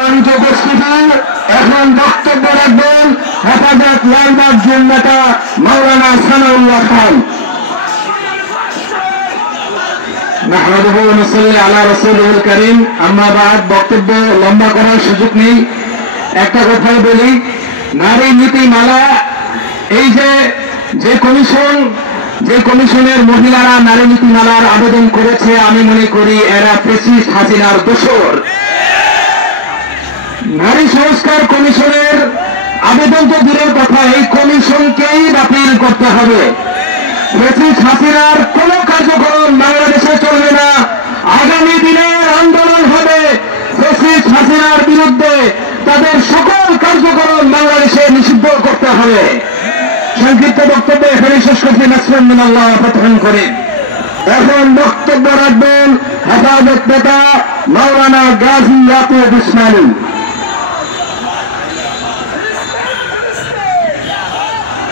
সম্মানিত উপস্থিতি, এখন বক্তব্য রাখবেন হেফাজত লালবাগ জোন নেতা মাওলানা সানাউল্লাহ খান। নাহমাদুহু ওয়া নুসাল্লি আলা রাসূলিল কারীম। আম্মা বাদ, বক্তব্য লম্বা করার সুযোগ নেই। একটা কথা বলি, নারী নীতিমালা, এই যে কমিশনের মহিলারা নারী নীতিমালার আবেদন করেছে, আমি মনে করি এরা ফ্যাসিস্ট হাসিনার দোসর। নারী সংস্কার কমিশনের আবেদন তো দূরের কথা, এই কমিশনকেই বাতিল করতে হবে। ফ্যাসিস্ট হাসিনার কোন কার্যক্রম বাংলাদেশে চলবে না। আগামী দিনের আন্দোলন হবে ফ্যাসিস্ট হাসিনার বিরুদ্ধে। তাদের সকল কার্যক্রম বাংলাদেশে নিষিদ্ধ করতে হবে। সংক্ষিপ্ত বক্তব্য এখানে শেষ করছি। নাসরুন মিনাল্লাহ ফাতহুন করিম। এখন বক্তব্য রাখবেন হেফাজত নেতা মাওলানা গাজী ইয়াকুব ইসমাইল।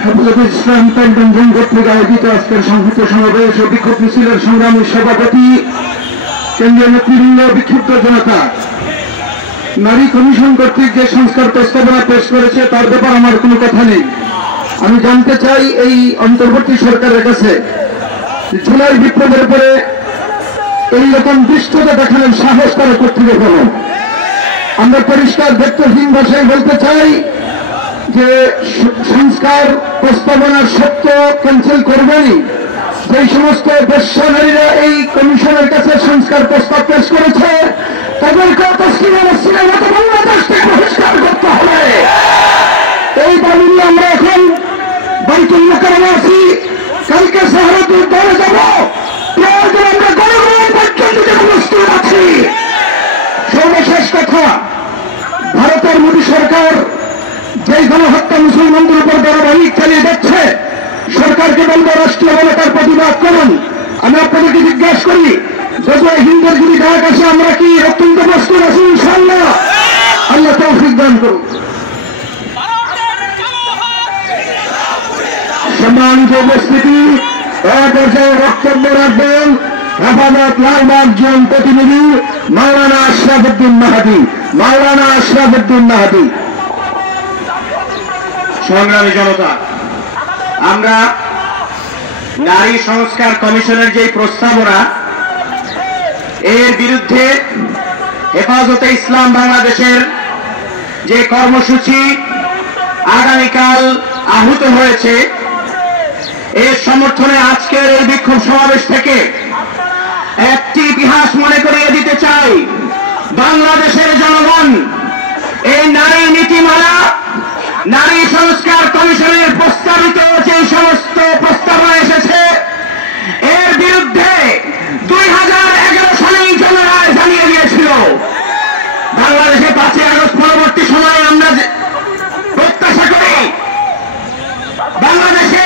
হেফাজত ইসলাম পল্টন জোন কর্তৃক আয়োজিত আজকের সংক্ষিপ্ত সমাবেশ ও বিক্ষোভ মিছিলের সংগ্রামী সভাপতি, কেন্দ্রীয় নেতৃবৃন্দ, বিক্ষুব্ধ জনতা, নারী কমিশন কর্তৃক যে সংস্কার প্রস্তাবনা পেশ করেছে তার ব্যাপারে আমার কোনো কথা নেই। আমি জানতে চাই এই অন্তর্বর্তী সরকারের কাছে জুলাই বিপ্লবের পরে এইরকম দৃষ্টতা দেখানোর সাহস তারা কর্তৃক হলো। আমরা পরিষ্কার ব্যক্তহীন ভাষায় বলতে চাই যে সংস্কার প্রস্তাবনার সত্য ক্যান্সেল করবেনই। যে সমস্ত বেশ্যা নারীরা এই কমিশনের কাছে সংস্কার প্রস্তাব পেশ করেছে তাদেরকেও বাংলাদেশ থেকে বহিষ্কার করতে হবে। এই দাবি নিয়ে আমরা এখন বাইতুল মুকাররমে আছি, কালকে শহরতুল দলে যাব, প্রয়োজন আমরা গণভবন পর্যন্ত যেতে প্রস্তুত আছি। সর্বশেষ কথা, ভারতের মোদী সরকার যে গণহত্যা মুসলমানদের উপর ধারাবাহিক চালিয়ে যাচ্ছে, সরকারকে বলবো রাষ্ট্রীয় বলে তার প্রতিবাদ করুন। আমি আপনাদেরকে জিজ্ঞাসা করি, যদিও হিন্দুর যদি ডাক আসে আমরা কি অত্যন্ত প্রস্তুত আছি ইনশাআল্লাহ? আল্লাহ তৌফিক দান করুন। সম্মানিত উপস্থিতি, এক পর্যায়ে বক্তব্য রাখবেন হেফাজত লালবাগ জোন প্রতিনিধি মাওলানা আশরাফুদ্দিন মাহাদি। মাওলানা আশরাফুদ্দিন মাহাদি। সংগ্রামী জনতা, আমরা নারী সংস্কার কমিশনের যে প্রস্তাবনা, এর বিরুদ্ধে হেফাজতে ইসলাম বাংলাদেশের যে কর্মসূচি আগামীকাল আহুত হয়েছে, এর সমর্থনে আজকের এই বিক্ষোভ সমাবেশ থেকে একটি ইতিহাস মনে করিয়ে দিতে চাই। বাংলাদেশের জনগণ এই নারী নীতিমালা, নারী সংস্কার কমিশনের প্রস্তাবিত যে সমস্ত প্রস্তাবনা এসেছে, এর বিরুদ্ধে 2011 সালেই জনরায় জানিয়ে দিয়েছিল। বাংলাদেশে 5ই আগস্ট পরবর্তী সময়ে আমরা প্রত্যাশা করি বাংলাদেশে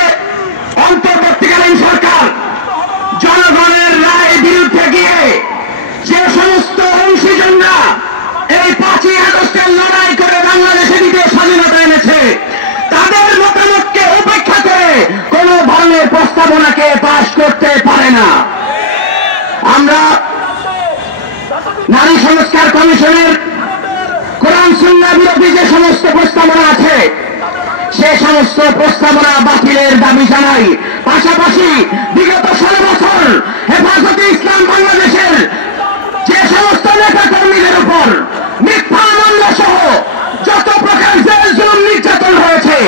অন্তর্বর্তীকালীন সরকার জনগণের রায়ের বিরুদ্ধে গিয়ে যে সমস্ত অংশীজনরা এই 5ই আগস্টের লড়াই করে বাংলাদেশে দ্বিতীয় স্বাধীনতা এনেছে, তাদের মতামতকে উপেক্ষা করে কোন ধরনের প্রস্তাবনাকে পাশ করতে পারে না। আমরা নারী সংস্কার কমিশনের কোরআন সুন্নাহ বিরোধী যে সমস্ত প্রস্তাবনা আছে, সে সমস্ত প্রস্তাবনা বাতিলের দাবি জানাই। পাশাপাশি বিগত 16 বছর হেফাজতে ইসলাম বাংলাদেশের যে সমস্ত নেতা কর্মীদের উপর মিথ্যা মামলা সহ যত প্রকার জেল জুলুম নির্যাতন হয়েছে,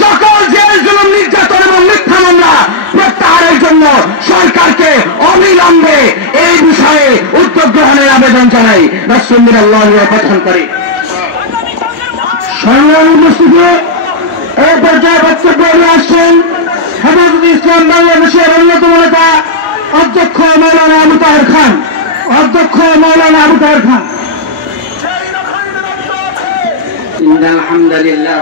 সকল জেল জুলুম নির্যাতন এবং মিথ্যা মামলা প্রত্যাহারের জন্য সরকারকে অবিলম্বে এই বিষয়ে উদ্যোগ গ্রহণের আবেদন জানাই। নাসরুন মিনাল্লাহ ফাতহুন করিম। সংগ্রামী উপস্থিতি, এই পর্যায়ে বক্তব্য নিয়ে আসছেন হেফাজতে ইসলাম বাংলাদেশের অন্যতম নেতা অধ্যক্ষ মাওলানা আবু তাহের খান। অধ্যক্ষ মাওলানা আবু তাহের খান। ইন্নাল হামদুলিল্লাহ।